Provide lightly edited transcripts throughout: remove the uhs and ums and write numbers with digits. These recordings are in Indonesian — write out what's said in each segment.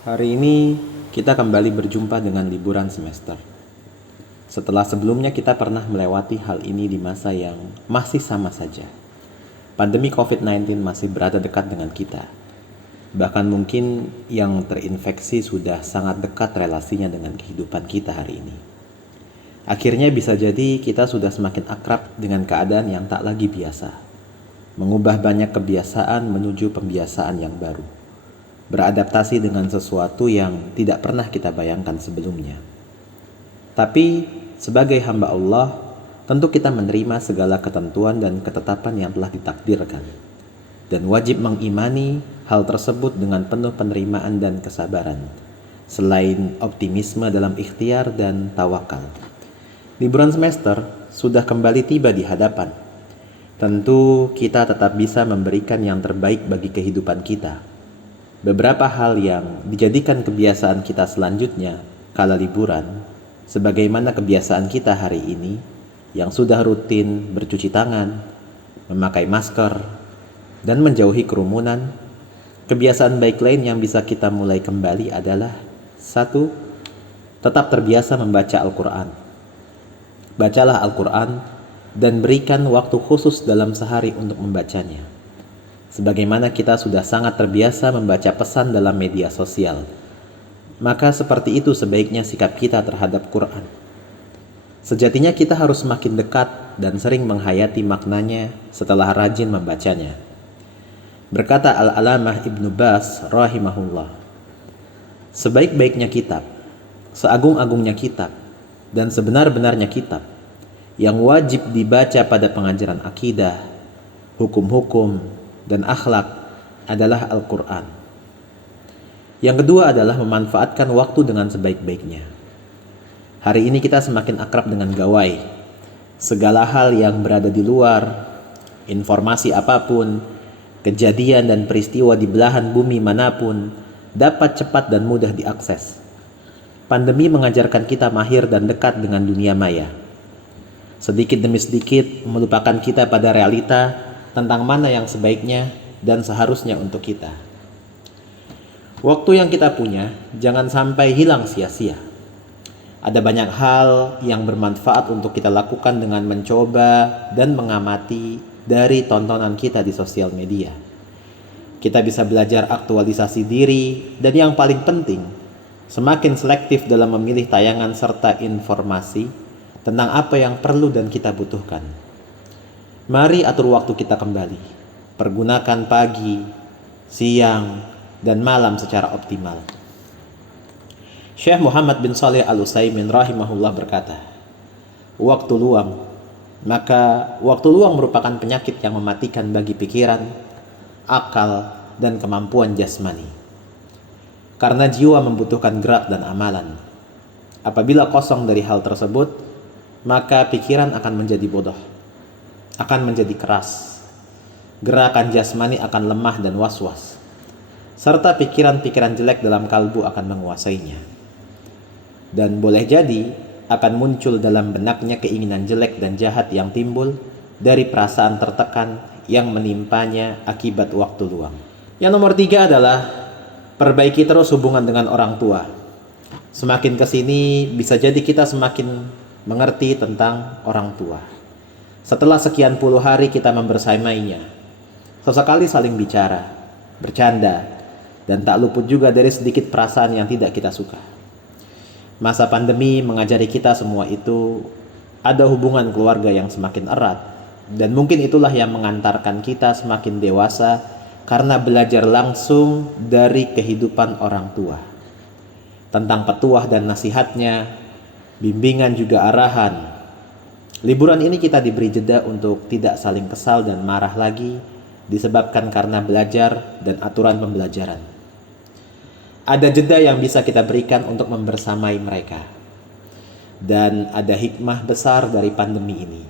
Hari ini kita kembali berjumpa dengan liburan semester. Setelah sebelumnya kita pernah melewati hal ini di masa yang masih sama saja. Pandemi COVID-19 masih berada dekat dengan kita. Bahkan mungkin yang terinfeksi sudah sangat dekat relasinya dengan kehidupan kita hari ini. Akhirnya bisa jadi kita sudah semakin akrab dengan keadaan yang tak lagi biasa. Mengubah banyak kebiasaan menuju pembiasaan yang baru. Beradaptasi dengan sesuatu yang tidak pernah kita bayangkan sebelumnya. Tapi sebagai hamba Allah, tentu kita menerima segala ketentuan dan ketetapan yang telah ditakdirkan, dan wajib mengimani hal tersebut dengan penuh penerimaan dan kesabaran, selain optimisme dalam ikhtiar dan tawakal. Liburan semester sudah kembali tiba di hadapan. Tentu kita tetap bisa memberikan yang terbaik bagi kehidupan kita. Beberapa hal yang dijadikan kebiasaan kita selanjutnya kala liburan, sebagaimana kebiasaan kita hari ini yang sudah rutin bercuci tangan, memakai masker, dan menjauhi kerumunan. Kebiasaan baik lain yang bisa kita mulai kembali adalah 1. Tetap terbiasa membaca Al-Quran. Bacalah Al-Quran dan berikan waktu khusus dalam sehari untuk membacanya. Sebagaimana kita sudah sangat terbiasa membaca pesan dalam media sosial, maka seperti itu sebaiknya sikap kita terhadap Quran. Sejatinya kita harus semakin dekat dan sering menghayati maknanya setelah rajin membacanya. Berkata Al-Alamah Ibnu Baz rahimahullah, sebaik-baiknya kitab, seagung-agungnya kitab, dan sebenar-benarnya kitab yang wajib dibaca pada pengajaran akidah, hukum-hukum, dan akhlak adalah Al-Quran. Yang kedua adalah memanfaatkan waktu dengan sebaik-baiknya. Hari ini kita semakin akrab dengan gawai. Segala hal yang berada di luar, informasi apapun, kejadian dan peristiwa di belahan bumi manapun dapat cepat dan mudah diakses. Pandemi mengajarkan kita mahir dan dekat dengan dunia maya. Sedikit demi sedikit melupakan kita pada realita tentang mana yang sebaiknya dan seharusnya untuk kita. Waktu yang kita punya jangan sampai hilang sia-sia. Ada banyak hal yang bermanfaat untuk kita lakukan dengan mencoba dan mengamati dari tontonan kita di sosial media. Kita bisa belajar aktualisasi diri, dan yang paling penting, semakin selektif dalam memilih tayangan serta informasi tentang apa yang perlu dan kita butuhkan. Mari atur waktu kita kembali. Pergunakan pagi, siang, dan malam secara optimal. Syekh Muhammad bin Shalih Al-Utsaimin rahimahullah berkata, waktu luang merupakan penyakit yang mematikan bagi pikiran, akal, dan kemampuan jasmani. Karena jiwa membutuhkan gerak dan amalan. Apabila kosong dari hal tersebut, maka pikiran akan menjadi bodoh, akan menjadi keras. Gerakan jasmani akan lemah dan was-was, serta pikiran-pikiran jelek dalam kalbu akan menguasainya. Dan boleh jadi akan muncul dalam benaknya keinginan jelek dan jahat yang timbul dari perasaan tertekan yang menimpanya akibat waktu luang. Yang nomor 3 adalah perbaiki terus hubungan dengan orang tua. Semakin kesini bisa jadi kita semakin mengerti tentang orang tua. Setelah sekian puluh hari kita membersamainya, sesekali saling bicara, bercanda, dan tak luput juga dari sedikit perasaan yang tidak kita suka. Masa pandemi mengajari kita semua itu. Ada hubungan keluarga yang semakin erat, dan mungkin itulah yang mengantarkan kita semakin dewasa karena belajar langsung dari kehidupan orang tua. Tentang petuah dan nasihatnya, bimbingan juga arahan. Liburan ini kita diberi jeda untuk tidak saling kesal dan marah lagi, disebabkan karena belajar dan aturan pembelajaran. Ada jeda yang bisa kita berikan untuk membersamai mereka. Dan ada hikmah besar dari pandemi ini.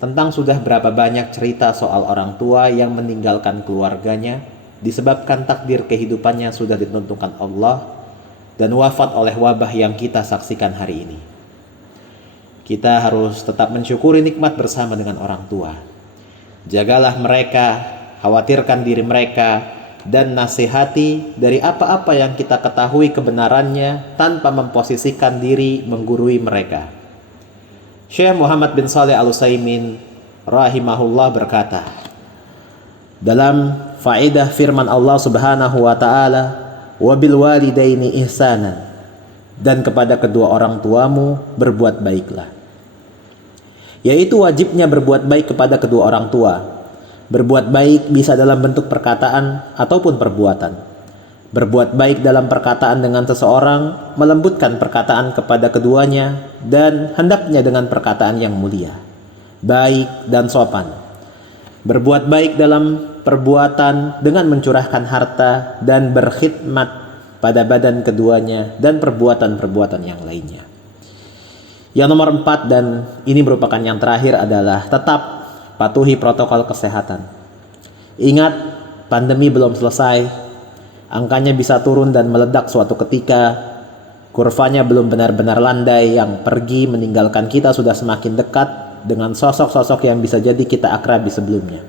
Tentang sudah berapa banyak cerita soal orang tua yang meninggalkan keluarganya disebabkan takdir kehidupannya sudah ditentukan Allah dan wafat oleh wabah yang kita saksikan hari ini. Kita harus tetap mensyukuri nikmat bersama dengan orang tua. Jagalah mereka, khawatirkan diri mereka, dan nasihati dari apa-apa yang kita ketahui kebenarannya tanpa memposisikan diri menggurui mereka. Syekh Muhammad bin Shalih Al-Utsaimin rahimahullah berkata, dalam faedah firman Allah Subhanahu wa taala, "Wabil walidaini ihsanan," dan kepada kedua orang tuamu berbuat baiklah. Yaitu wajibnya berbuat baik kepada kedua orang tua. Berbuat baik bisa dalam bentuk perkataan ataupun perbuatan. Berbuat baik dalam perkataan dengan seseorang, melembutkan perkataan kepada keduanya, dan hendaknya dengan perkataan yang mulia, baik dan sopan. Berbuat baik dalam perbuatan dengan mencurahkan harta dan berkhidmat pada badan keduanya dan perbuatan-perbuatan yang lainnya. Yang nomor 4 dan ini merupakan yang terakhir adalah tetap patuhi protokol kesehatan. Ingat, pandemi belum selesai. Angkanya bisa turun dan meledak suatu ketika. Kurvanya belum benar-benar landai, yang pergi meninggalkan kita sudah semakin dekat dengan sosok-sosok yang bisa jadi kita akrabi sebelumnya.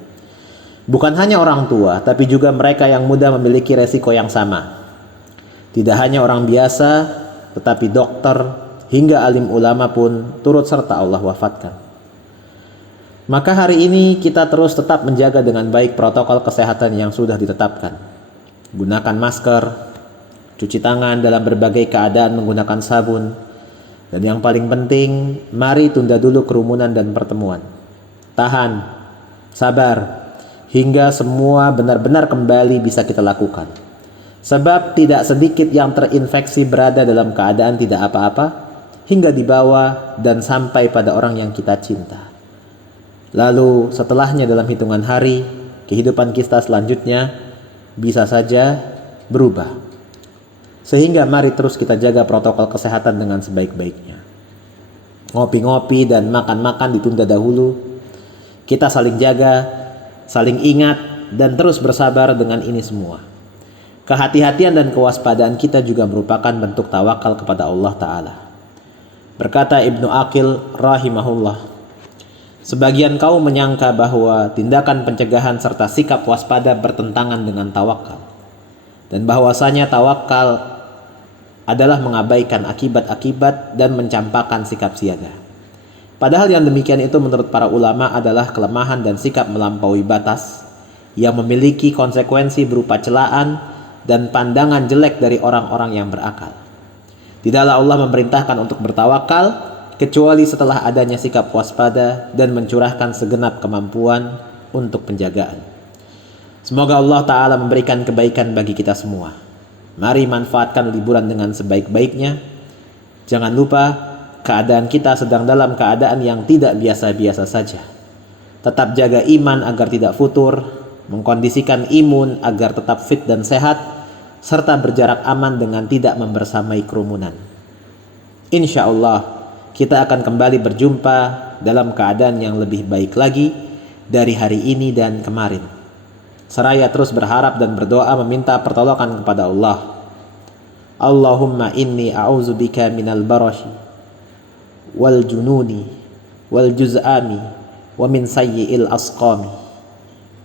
Bukan hanya orang tua, tapi juga mereka yang muda memiliki resiko yang sama. Tidak hanya orang biasa, tetapi dokter hingga alim ulama pun turut serta Allah wafatkan. Maka hari ini kita terus tetap menjaga dengan baik protokol kesehatan yang sudah ditetapkan. Gunakan masker, cuci tangan dalam berbagai keadaan menggunakan sabun, dan yang paling penting, mari tunda dulu kerumunan dan pertemuan. Tahan, sabar, hingga semua benar-benar kembali bisa kita lakukan. Sebab tidak sedikit yang terinfeksi berada dalam keadaan tidak apa-apa, hingga dibawa dan sampai pada orang yang kita cinta. Lalu setelahnya dalam hitungan hari, kehidupan kita selanjutnya bisa saja berubah. Sehingga mari terus kita jaga protokol kesehatan dengan sebaik-baiknya. Ngopi-ngopi dan makan-makan ditunda dahulu. Kita saling jaga, saling ingat, dan terus bersabar dengan ini semua. Kehati-hatian dan kewaspadaan kita juga merupakan bentuk tawakal kepada Allah Ta'ala. Berkata Ibnu Aqil rahimahullah, sebagian kaum menyangka bahwa tindakan pencegahan serta sikap waspada bertentangan dengan tawakal, dan bahwasanya tawakal adalah mengabaikan akibat-akibat dan mencampakkan sikap siaga. Padahal yang demikian itu menurut para ulama adalah kelemahan dan sikap melampaui batas yang memiliki konsekuensi berupa celaan dan pandangan jelek dari orang-orang yang berakal. Tidaklah Allah memerintahkan untuk bertawakal kecuali setelah adanya sikap waspada dan mencurahkan segenap kemampuan untuk penjagaan. Semoga Allah Ta'ala memberikan kebaikan bagi kita semua. Mari manfaatkan liburan dengan sebaik-baiknya. Jangan lupa, keadaan kita sedang dalam keadaan yang tidak biasa-biasa saja. Tetap jaga iman agar tidak futur, mengkondisikan imun agar tetap fit dan sehat, serta berjarak aman dengan tidak membersamai kerumunan. Insya Allah, kita akan kembali berjumpa dalam keadaan yang lebih baik lagi dari hari ini dan kemarin. Seraya terus berharap dan berdoa meminta pertolongan kepada Allah. Allahumma inni a'udzubika minal barashi wal jununi wal juz'ami wa min sayyi'il asqami.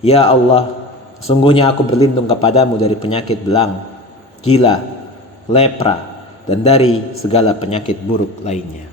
Ya Allah, sungguhnya aku berlindung kepadamu dari penyakit belang, gila, lepra, dan dari segala penyakit buruk lainnya.